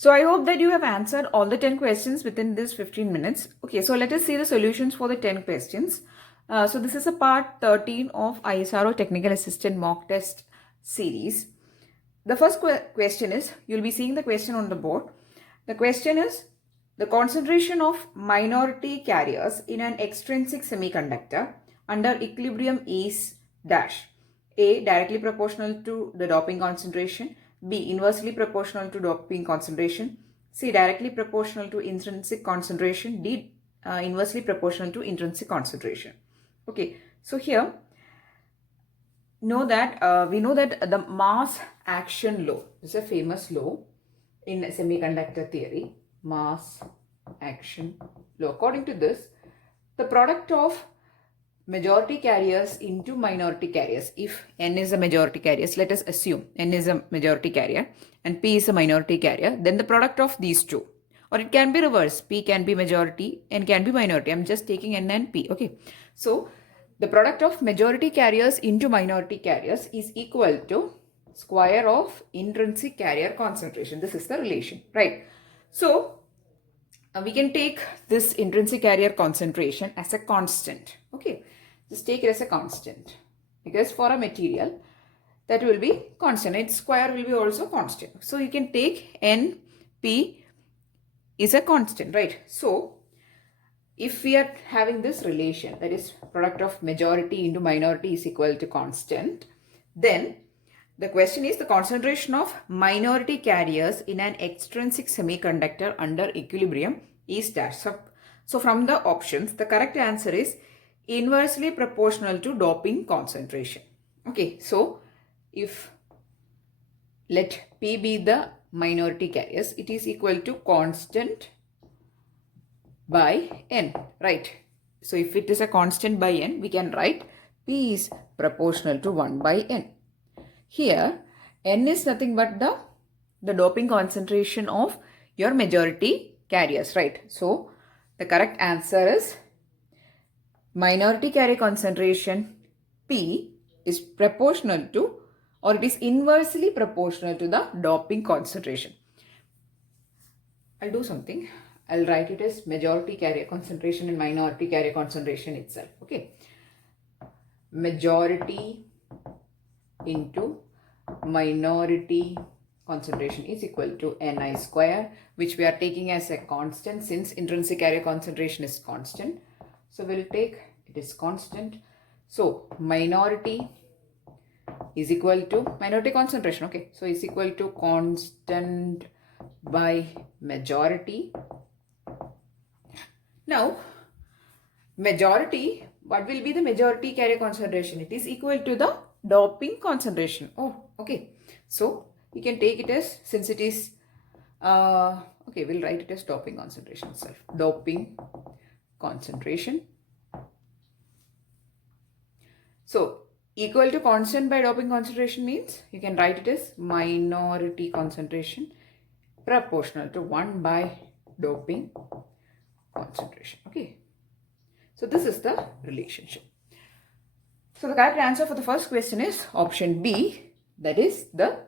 So I hope that you have answered all the 10 questions within this 15 minutes. Okay, so let us see the solutions for the 10 questions. So this is a part 13 of ISRO Technical Assistant Mock Test series. The first question is, you'll be seeing the question on the board. The question is, the concentration of minority carriers in an extrinsic semiconductor under equilibrium is dash. A, directly proportional to the doping concentration. B, inversely proportional to doping concentration. C, directly proportional to intrinsic concentration. D, inversely proportional to intrinsic concentration. Okay, so here we know that the mass action law is a famous law in semiconductor theory. Mass action law. According to this, the product of majority carriers into minority carriers, if N is a majority carrier, let us assume N is a majority carrier and P is a minority carrier, then the product of these two, or it can be reverse, P can be majority, N can be minority. I'm just taking N and P. Okay, so the product of majority carriers into minority carriers is equal to square of intrinsic carrier concentration. This is the relation, right? So we can take this intrinsic carrier concentration as a constant. Okay, just take it as a constant, because for a material that will be constant, its square will be also constant. So you can take NP is a constant, right? So if we are having this relation, that is product of majority into minority is equal to constant, then the question is the concentration of minority carriers in an extrinsic semiconductor under equilibrium is dash. So from the options, the correct answer is inversely proportional to doping concentration. Okay, so if let P be the minority carriers, it is equal to constant by N, right? So if it is a constant by N, we can write P is proportional to 1 by N. Here, N is nothing but the doping concentration of your majority carriers, right? So the correct answer is minority carrier concentration P is proportional to, or it is inversely proportional to the doping concentration. I'll do something. I'll write it as majority carrier concentration and minority carrier concentration itself. Okay. Majority into minority concentration is equal to Ni square, which we are taking as a constant since intrinsic carrier concentration is constant. So we'll take it is constant. So minority is equal to minority concentration. Okay, so is equal to constant by majority. Now majority, what will be the majority carrier concentration? It is equal to the doping concentration. Oh, okay. So you can take it as, since it is okay, we'll write it as doping concentration itself. Doping concentration. So equal to constant by doping concentration means you can write it as minority concentration proportional to 1 by doping concentration. Okay. So this is the relationship. So the correct answer for the first question is option B, that is the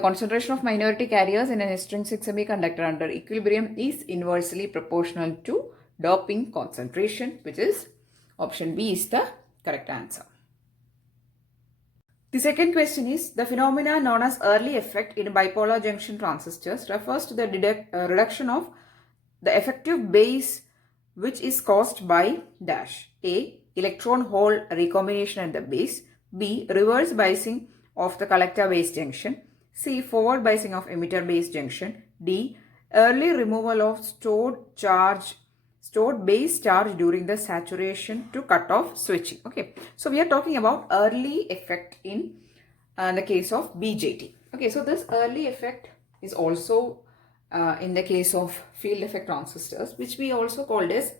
concentration of minority carriers in an extrinsic semiconductor under equilibrium is inversely proportional to doping concentration, which is option B is the correct answer. The second question is, the phenomena known as early effect in bipolar junction transistors refers to the reduction of the effective base which is caused by dash. A, electron hole recombination at the base. B, reverse biasing of the collector base junction. C, forward biasing of emitter base junction. D, early removal of stored base charge during the saturation to cutoff switching. Okay, so we are talking about early effect in the case of BJT. Okay, so this early effect is also in the case of field effect transistors, which we also called as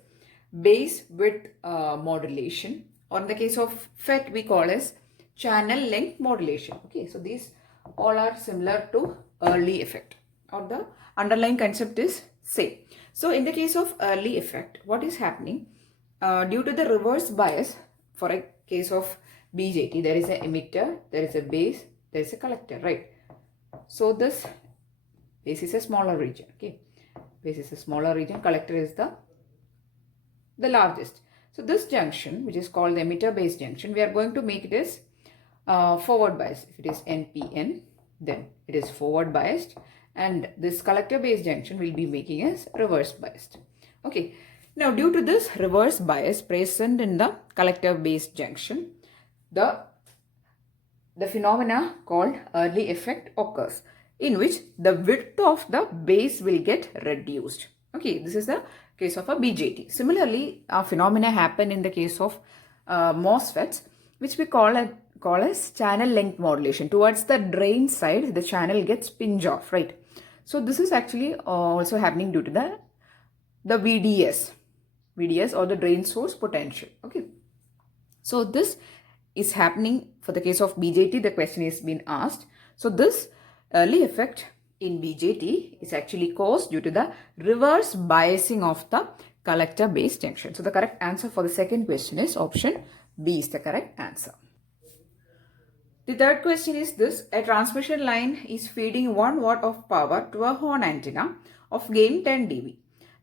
base width modulation, or in the case of FET we call as channel length modulation. Okay, so these all are similar to early effect, or the underlying concept is same. So in the case of early effect, what is happening due to the reverse bias, for a case of BJT, there is an emitter, there is a base, there is a collector, right? So this Base is a smaller region. Okay, base is a smaller region, collector is the largest. So this junction, which is called the emitter base junction, we are going to make it as forward biased. If it is NPN, then it is forward biased, and this collector base junction will be making as reverse biased. Okay, now due to this reverse bias present in the collector base junction, the phenomena called early effect occurs, in which the width of the base will get reduced. Okay, this is the case of a BJT. Similarly, a phenomena happen in the case of MOSFETs, which we call as channel length modulation. Towards the drain side, the channel gets pinch off, right? So this is actually also happening due to the VDS or the drain source potential. Okay, so this is happening for the case of BJT. The question is being asked. So this early effect in BJT is actually caused due to the reverse biasing of the collector base junction. So the correct answer for the second question is option B is the correct answer. The third question is this: a transmission line is feeding 1 watt of power to a horn antenna of gain 10 dB.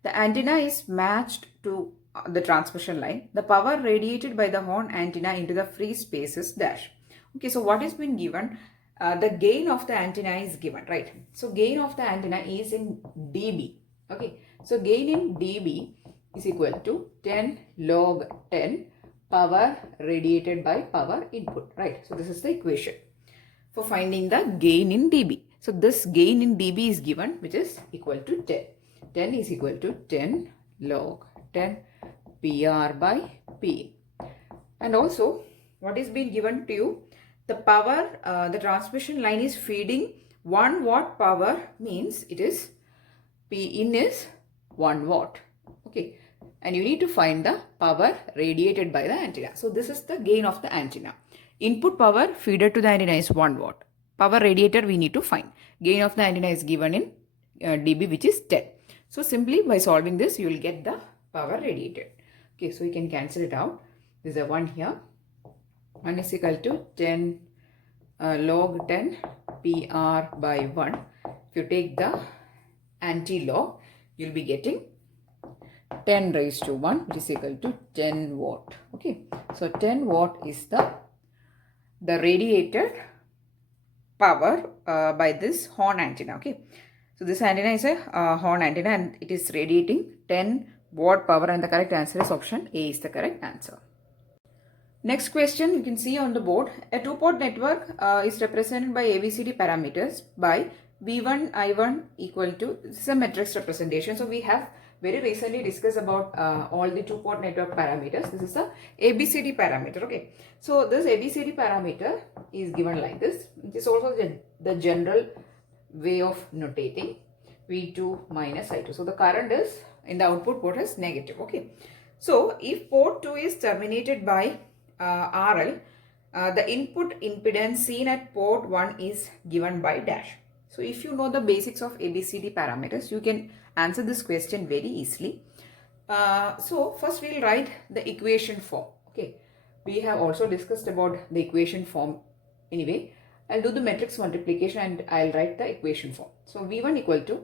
The antenna is matched to the transmission line. The power radiated by the horn antenna into the free space is dash. Okay, so what has been given? The gain of the antenna is given, right? So gain of the antenna is in dB. Okay, so gain in dB is equal to 10 log 10 power radiated by power input, right? So this is the equation for finding the gain in dB. So this gain in dB is given, which is equal to 10. 10 is equal to 10 log 10 PR by P. And also, what is being given to you? The power, the transmission line is feeding 1 watt power, means it is P in is 1 watt. Okay, and you need to find the power radiated by the antenna. So this is the gain of the antenna. Input power feeder to the antenna is 1 watt. Power radiator we need to find. Gain of the antenna is given in dB, which is 10. So simply by solving this, you will get the power radiated. Okay, so you can cancel it out. There's a 1 here. 1 is equal to 10 log 10 PR by 1. If you take the anti-log, you'll be getting 10 raised to 1, which is equal to 10 watt. Okay, so 10 watt is the radiated power by this horn antenna. Okay, so this antenna is a horn antenna and it is radiating 10 watt power, and the correct answer is option A is the correct answer. Next question, you can see on the board, a two-port network is represented by ABCD parameters by V1, I1 equal to, this is a matrix representation. So we have very recently discussed about all the two-port network parameters. This is the ABCD parameter. Okay, so this ABCD parameter is given like this. It is also the general way of notating V2 minus I2. So the current is in the output port is negative. Okay, so if port 2 is terminated by RL, the input impedance seen at port 1 is given by dash. So if you know the basics of ABCD parameters, you can answer this question very easily. So first we will write the equation form. Okay, we have also discussed about the equation form. Anyway, I'll do the matrix multiplication and I'll write the equation form. So V1 equal to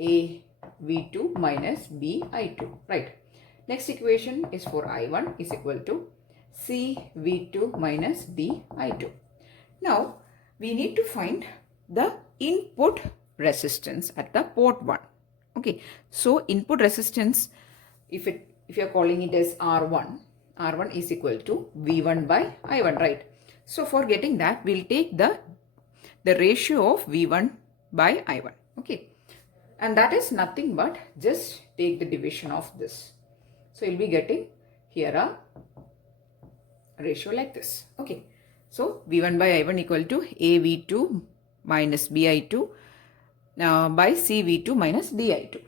A V2 minus B I2, right? Next equation is for I1 is equal to C V2 minus D I2. Now we need to find the input resistance at the port 1. Okay, so input resistance, if you are calling it as R1 is equal to V1 by I1, right? So for getting that, we'll take the ratio of V1 by I1. Okay, and that is nothing but just take the division of this. So you'll be getting here a ratio like this. Okay, so V1 by I1 equal to AV2 minus BI2 by CV2 minus DI2.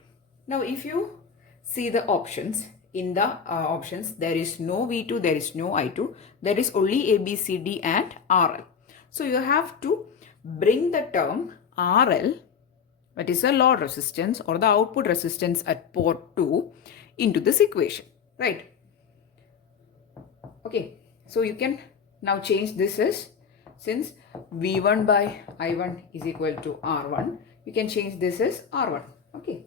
Now if you see the options, in the options there is no V2, there is no I2, there is only ABCD and RL. So you have to bring the term RL, that is a load resistance or the output resistance at port 2, into this equation, right? Okay, so you can now change this as, since V1 by I1 is equal to R1, we can change this as R1. Okay.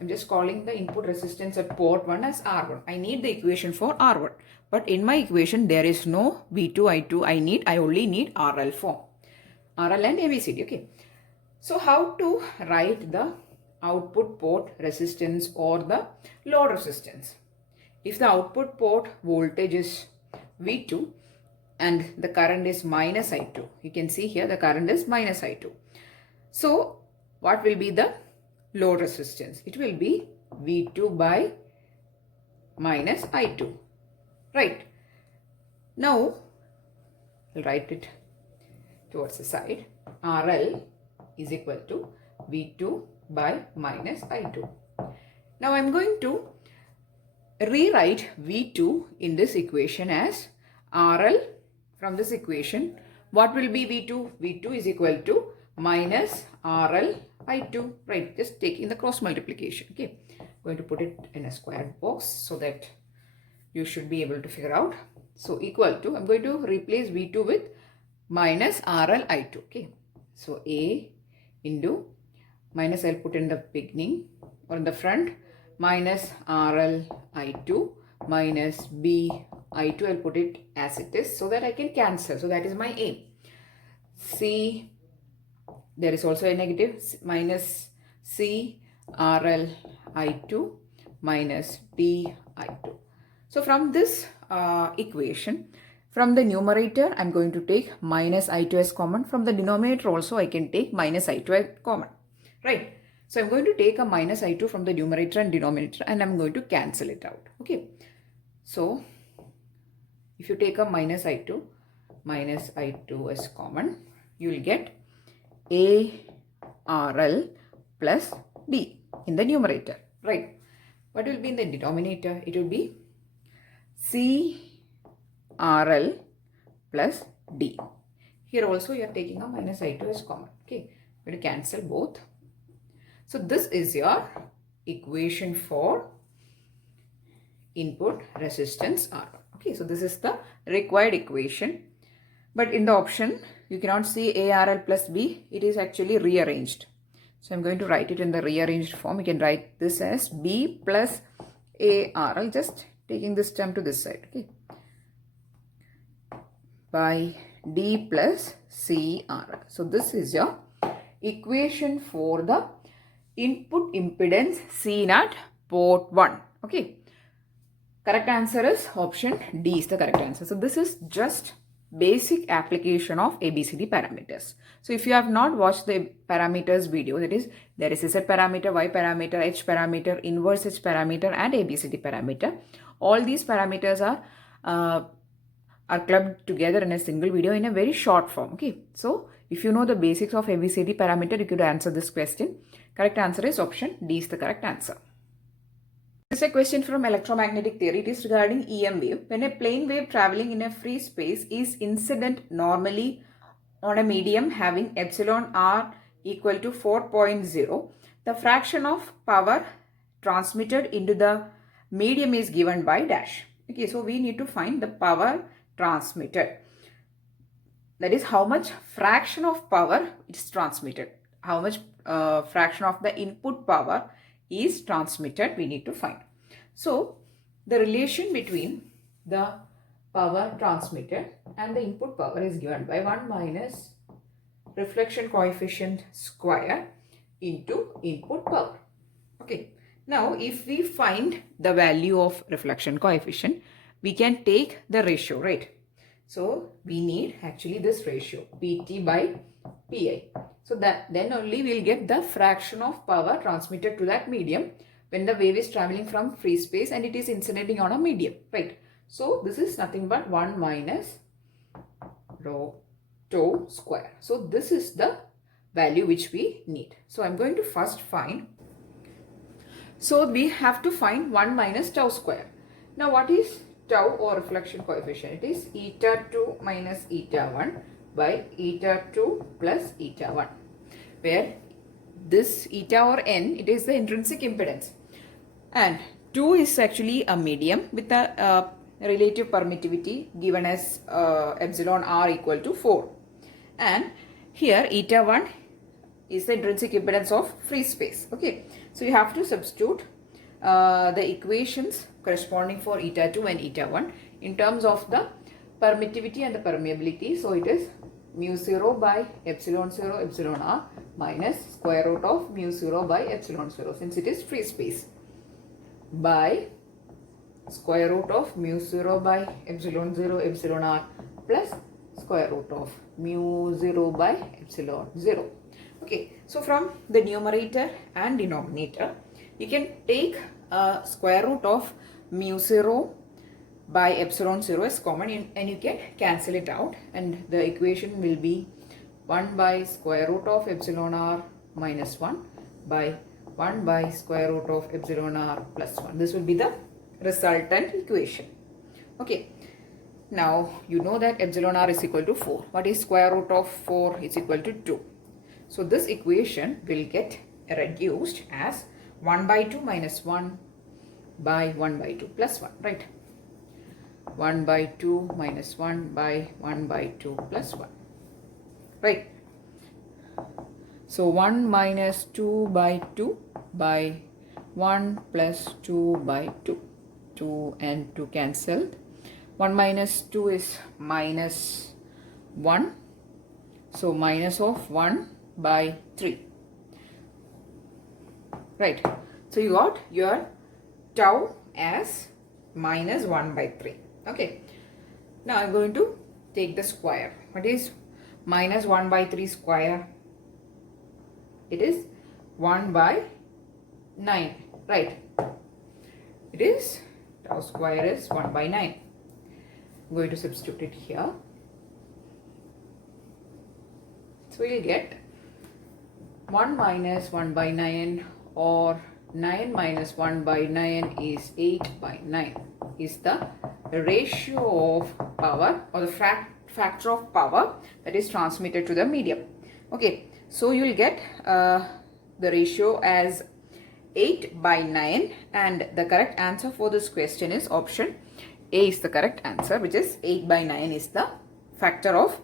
I'm just calling the input resistance at port 1 as R1. I need the equation for R1. But in my equation, there is no V2, I2. I only need RL form. RL and ABCD. Okay. So how to write the output port resistance or the load resistance? If the output port voltage is V2 and the current is minus I2. You can see here the current is minus I2. So what will be the load resistance? It will be V2 by minus I2. Right. Now, I'll write it towards the side. RL is equal to V2 by minus I2. Now, I'm going to rewrite V2 in this equation as RL. From this equation, what will be V2? V2 is equal to minus RL I2, right? Just taking the cross multiplication. Okay, I'm going to put it in a square box so that you should be able to figure out. So equal to, I'm going to replace V2 with minus RL I2. Okay, so A into minus, I'll put in the beginning or in the front, minus RL I2 minus B I2, I'll put it as it is so that I can cancel. So that is my aim. C, there is also a negative, minus C RL I2 minus D I2. So from this equation, from the numerator, I'm going to take minus I2 as common. From the denominator also, I can take minus I2 as common. Right. So I'm going to take a minus I2 from the numerator and denominator and I'm going to cancel it out. Okay. So if you take a minus I2 as common, you will get ARL plus D in the numerator, right? What will be in the denominator? It will be CRL plus D. Here also you are taking a minus I2 as common. Okay, we will cancel both. So this is your equation for input resistance R1. Okay, so this is the required equation. But in the option, you cannot see ARL plus B. It is actually rearranged. So I'm going to write it in the rearranged form. You can write this as B plus ARL, just taking this term to this side. Okay, by D plus CRL. So this is your equation for the input impedance seen at port 1. Okay, correct answer is option D is the correct answer. So this is just basic application of ABCD parameters. So if you have not watched the parameters video, that is, there is Z parameter, Y parameter, H parameter, inverse H parameter and ABCD parameter. All these parameters are clubbed together in a single video in a very short form. Okay, so if you know the basics of ABCD parameter, you could answer this question. Correct answer is option D is the correct answer. This is a question from electromagnetic theory. It is regarding EM wave. When a plane wave traveling in a free space is incident normally on a medium having epsilon r equal to 4.0, the fraction of power transmitted into the medium is given by dash. Okay, so we need to find the power transmitted. That is how much fraction of power is transmitted. How much fraction of the input power is transmitted, we need to find. So the relation between the power transmitted and the input power is given by 1 minus reflection coefficient square into input power. Okay, now if we find the value of reflection coefficient, we can take the ratio, right? So we need actually this ratio, PT by PI. So that then only we'll get the fraction of power transmitted to that medium when the wave is traveling from free space and it is incidenting on a medium, right? So this is nothing but 1 minus rho tau square. So this is the value which we need. So I'm going to first find. So we have to find 1 minus tau square. Now what is tau or reflection coefficient? It is eta 2 minus eta 1 by eta 2 plus eta 1, where this eta or n, it is the intrinsic impedance, and 2 is actually a medium with a relative permittivity given as epsilon r equal to 4, and here eta 1 is the intrinsic impedance of free space. Okay, so you have to substitute the equations corresponding for eta 2 and eta 1 in terms of the permittivity and the permeability. So it is mu 0 by epsilon 0 epsilon r minus square root of mu 0 by epsilon 0, since it is free space, by square root of mu 0 by epsilon 0 epsilon r plus square root of mu 0 by epsilon 0. Okay, so from the numerator and denominator, you can take square root of mu 0 by epsilon 0 as common, and you can cancel it out, and the equation will be 1 by square root of epsilon r minus 1 by 1 by square root of epsilon r plus 1. This will be the resultant equation. Okay, now you know that epsilon r is equal to 4. What is square root of 4? Is equal to 2. So this equation will get reduced as 1 by 2 minus 1 by 1 by 2 plus 1, right? 1 by 2 minus 1 by 1 by 2 plus 1, right? So 1 minus 2 by 2 by 1 plus 2 by 2. 2 and 2 cancelled. 1 minus 2 is minus 1. So minus of 1 by 3. Right. So you got your tau as minus 1 by 3. Okay. Now I'm going to take the square. What is minus 1 by 3 square? It is 1 by 9. Right. It is tau square is 1 by 9. I'm going to substitute it here. So we'll get 1 minus 1 by 9, or 9 minus 1 by 9 is 8 by 9, is the ratio of power, or the factor of power that is transmitted to the medium. Okay, so you will get the ratio as 8 by 9, and the correct answer for this question is option A is the correct answer, which is 8 by 9 is the factor of,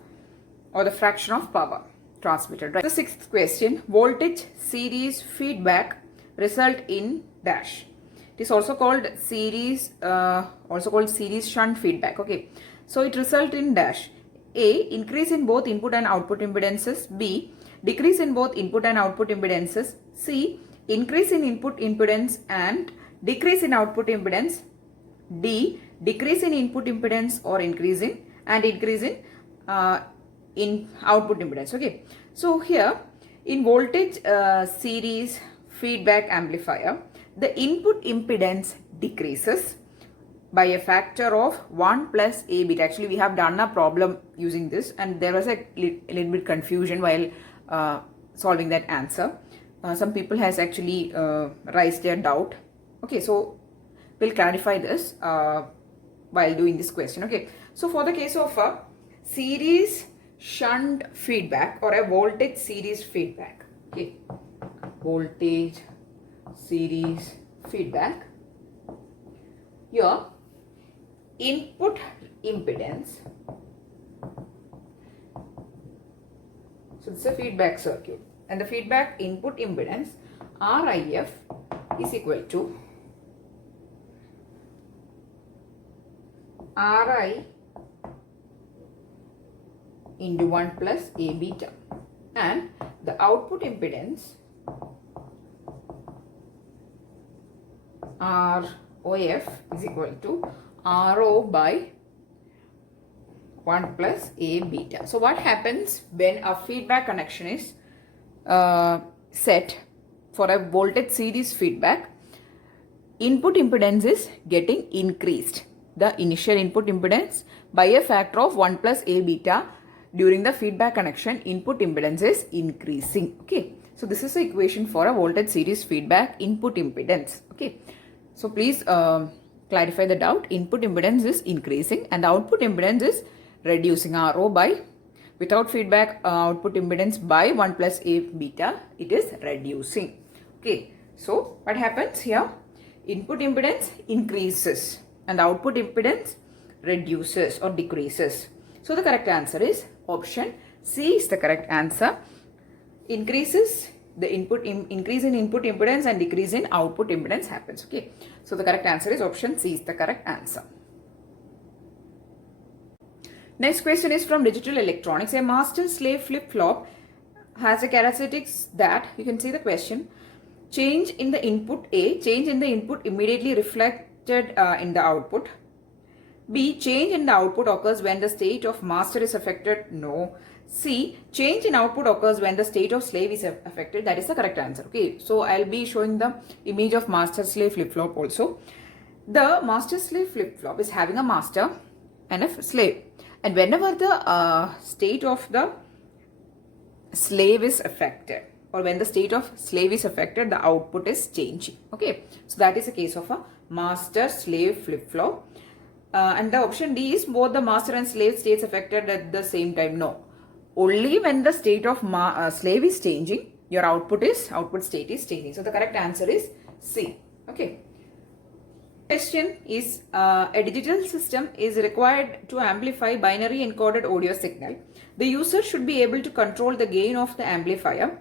or the fraction of power transmitted. Right. The sixth question, voltage series feedback result in dash. It is also called series shunt feedback. Okay, so it result in dash. A, increase in both input and output impedances. B, decrease in both input and output impedances. C, increase in input impedance and decrease in output impedance. D, decrease in input impedance or increase in output impedance. Okay, so here in voltage series feedback amplifier, the input impedance decreases by a factor of 1 plus A beta. Actually, we have done a problem using this, and there was a little bit confusion while solving that answer. Some people has actually raised their doubt. Okay, so we'll clarify this while doing this question. Okay, so for the case of a series shunt feedback or a voltage series feedback, okay, voltage series feedback, your input impedance, so it's a feedback circuit, and the feedback input impedance RIF is equal to Ri into 1 plus A beta, and the output impedance ROF is equal to RO by 1 plus A beta. So what happens when a feedback connection is set for a voltage series feedback? Input impedance is getting increased, the initial input impedance, by a factor of 1 plus A beta. During the feedback connection, input impedance is increasing. Okay, so this is the equation for a voltage series feedback input impedance. Okay, so please clarify the doubt. Input impedance is increasing and the output impedance is reducing. RO by, without feedback output impedance by 1 plus A beta, it is reducing. Okay, so what happens here? Input impedance increases and the output impedance reduces or decreases. So the correct answer is option C is the correct answer. increases, the increase in input impedance and decrease in output impedance happens. Okay, so the correct answer is option C is the correct answer. Next question is from digital electronics. A master slave flip-flop has a characteristics that, you can see the question, change in the input A, change in the input immediately reflected in the output. B, change in the output occurs when the state of master is affected. No. C, change in output occurs when the state of slave is affected. That is the correct answer. Okay, so I'll be showing the image of master slave flip-flop also. The master slave flip-flop is having a master and a slave. And whenever the state of the slave is affected, or when the state of slave is affected, the output is changing. Okay, so that is a case of a master slave flip-flop. And the option D is both the master and slave states affected at the same time. No, only when the state of slave is changing, your output state is changing. So the correct answer is C. Okay. Question is, a digital system is required to amplify binary encoded audio signal. The user should be able to control the gain of the amplifier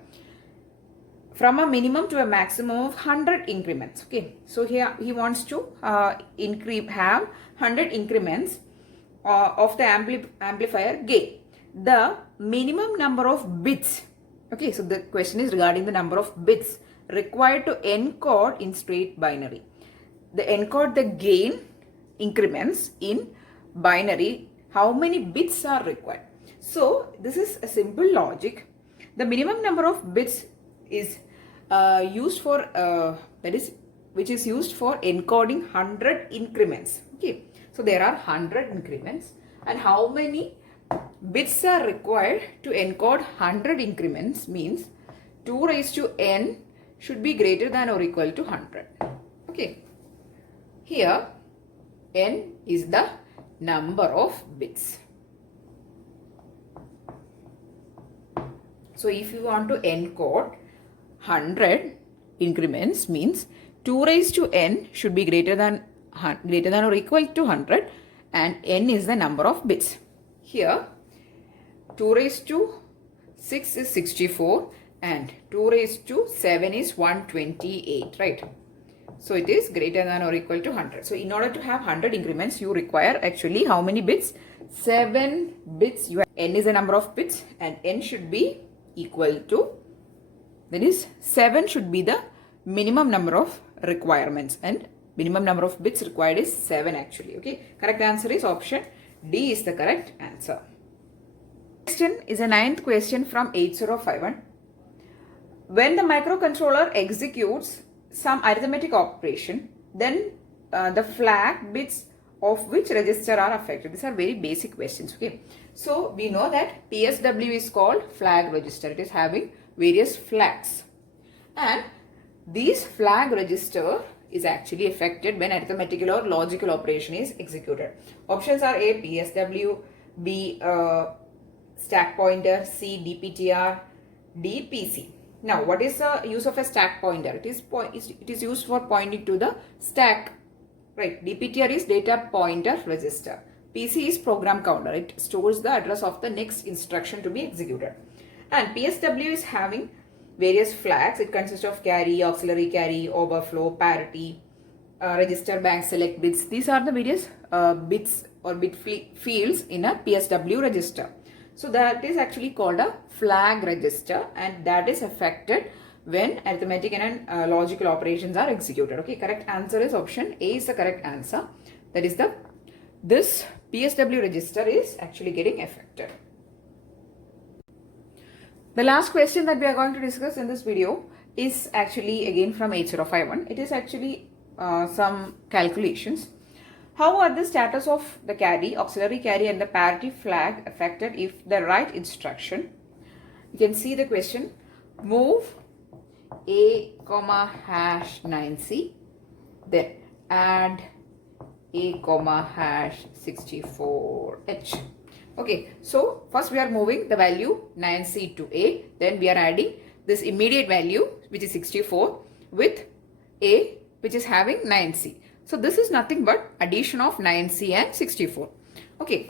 from a minimum to a maximum of 100 increments. Okay, so here he wants to have 100 increments of the amplifier gain. The minimum number of bits, okay, so the question is regarding the number of bits required to encode in straight binary. The encode the gain increments in binary, how many bits are required? So this is a simple logic. The minimum number of bits is used for which is used for encoding 100 increments. Okay, so there are 100 increments, and how many bits are required to encode 100 increments means 2 raised to n should be greater than or equal to 100. Okay, here n is the number of bits. So if you want to encode 100 increments means 2 raised to n should be greater than or equal to 100, and n is the number of bits. Here 2 raised to 6 is 64 and 2 raised to 7 is 128, right? So it is greater than or equal to 100. So in order to have 100 increments, you require actually how many bits? 7 bits. You have n is the number of bits and n should be equal to, that is 7 should be the minimum number of requirements, and minimum number of bits required is 7 actually. Okay, correct answer is option D is the correct answer. Question is a 9th question from 8051. When the microcontroller executes some arithmetic operation, then the flag bits of which register are affected. These are very basic questions. Okay, so we know that PSW is called flag register. It is having various flags, and these flag register is actually affected when arithmetical or logical operation is executed. Options are A, PSW, B, stack pointer, C, DPTR, D, PC. Now, what is the use of a stack pointer? It is used for pointing to the stack, right? DPTR is data pointer register. PC is program counter. It stores the address of the next instruction to be executed. And PSW is having various flags. It consists of carry, auxiliary carry, overflow, parity, register bank, select bits. These are the various bits or bit fields in a PSW register. So that is actually called a flag register, and that is affected when arithmetic and logical operations are executed. Okay, correct answer is option A is the correct answer. That is this PSW register is actually getting affected. The last question that we are going to discuss in this video is actually again from 8051. It is actually some calculations. How are the status of the carry, auxiliary carry and the parity flag affected if the right instruction? You can see the question. Move A, #9C, then add A, #64H. Okay, so first we are moving the value 9C to A, then we are adding this immediate value which is 64 with A which is having 9C. So this is nothing but addition of 9C and 64. Okay,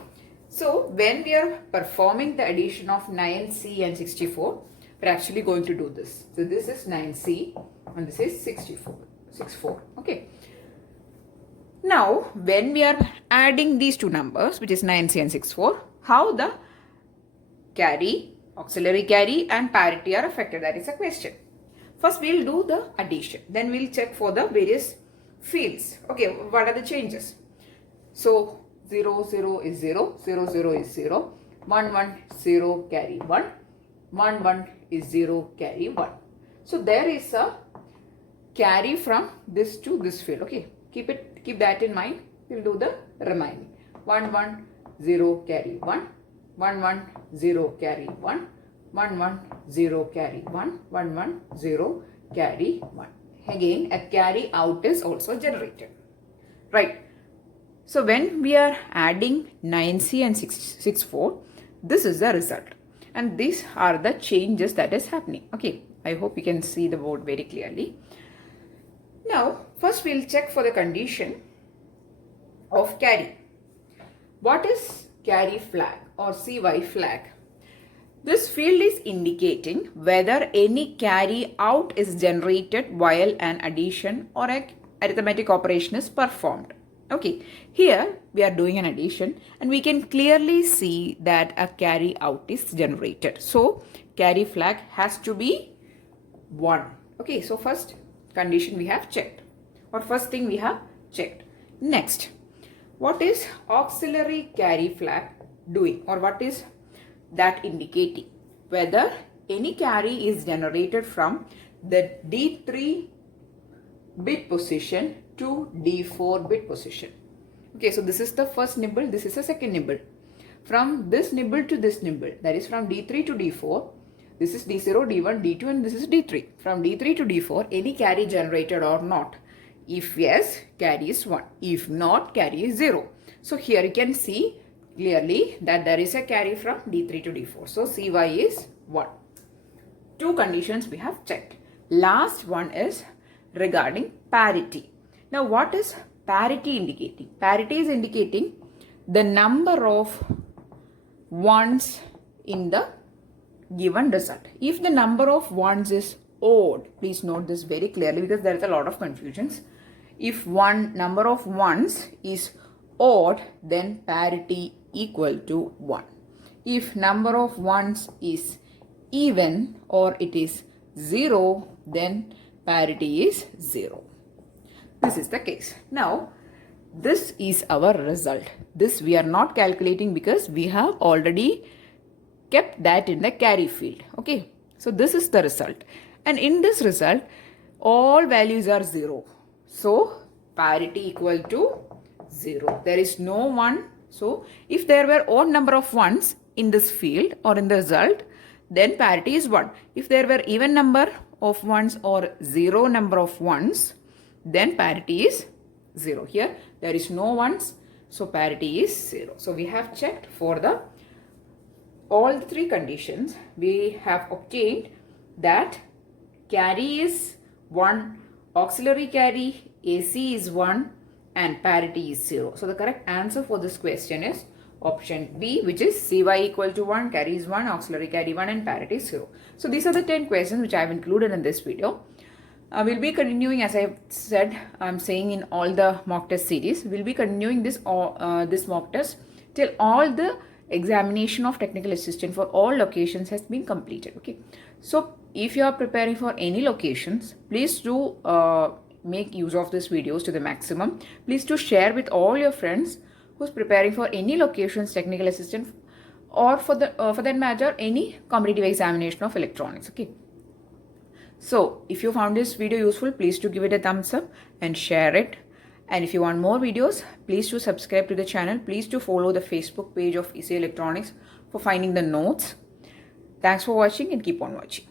so when we are performing the addition of 9C and 64, we're actually going to do this. So this is 9C and this is 64. Okay. Now, when we are adding these two numbers, which is 9C and 64, how the carry, auxiliary carry and parity are affected? That is a question. First, we'll do the addition. Then we'll check for the various fields. Okay, what are the changes? So, 0, 0 is 0, 0, 0 is 0, 1, 1, 0, carry 1, 1, 1 is 0, carry 1. So, there is a carry from this to this field. Okay, keep that in mind. We'll do the remaining. 1, 1, 0, carry 1, 1, 1, 0, carry 1, 1, 1, 0, carry 1, 1, 1, 0, carry 1. Again, a carry out is also generated. Right. So, when we are adding 9C and 64, this is the result. And these are the changes that is happening. Okay. I hope you can see the board very clearly. Now, first we'll check for the condition of carry. What is carry flag or CY flag? This field is indicating whether any carry out is generated while an addition or an arithmetic operation is performed. Okay, here we are doing an addition and we can clearly see that a carry out is generated. So, carry flag has to be 1. Okay, so first condition we have checked, or first thing we have checked. Next, what is auxiliary carry flag doing, or what is that indicating? Whether any carry is generated from the D3 bit position to D4 bit position. Okay, so this is the first nibble, this is the second nibble. From this nibble to this nibble, that is from D3 to D4, this is D0, D1, D2 and this is D3. From D3 to D4, any carry generated or not? If yes, carry is 1. If not, carry is 0. So here you can see clearly that there is a carry from D3 to D4. So CY is 1. Two conditions we have checked. Last one is regarding parity. Now what is parity indicating? Parity is indicating the number of ones in the given result. If the number of ones is odd, please note this very clearly because there is a lot of confusions. If one number of ones is odd, then parity equal to 1. If number of ones is even or it is 0, then parity is 0. This is the case. Now, this is our result. This we are not calculating because we have already kept that in the carry field. Okay. So, this is the result. And in this result, all values are 0. So, parity equal to 0. There is no 1. So, if there were odd number of ones in this field or in the result, then parity is 1. If there were even number of ones or 0 number of ones, then parity is 0. Here, there is no ones. So, parity is 0. So, we have checked for the all the three conditions. We have obtained that carry is 1, auxiliary carry AC is 1 and parity is 0. So, the correct answer for this question is option B, which is CY equal to 1, carry is 1, auxiliary carry 1 and parity is 0. So, these are the 10 questions which I have included in this video. We'll be continuing, as I said, I'm saying in all the mock test series, we'll be continuing this mock test till all the examination of technical assistant for all locations has been completed. Okay. So, if you are preparing for any locations, please do make use of these videos to the maximum. Please do share with all your friends who's preparing for any locations technical assistant or for that matter any competitive examination of electronics. Okay. So, if you found this video useful, please do give it a thumbs up and share it. And if you want more videos, please do subscribe to the channel. Please do follow the Facebook page of ECE Electronics for finding the notes. Thanks for watching and keep on watching.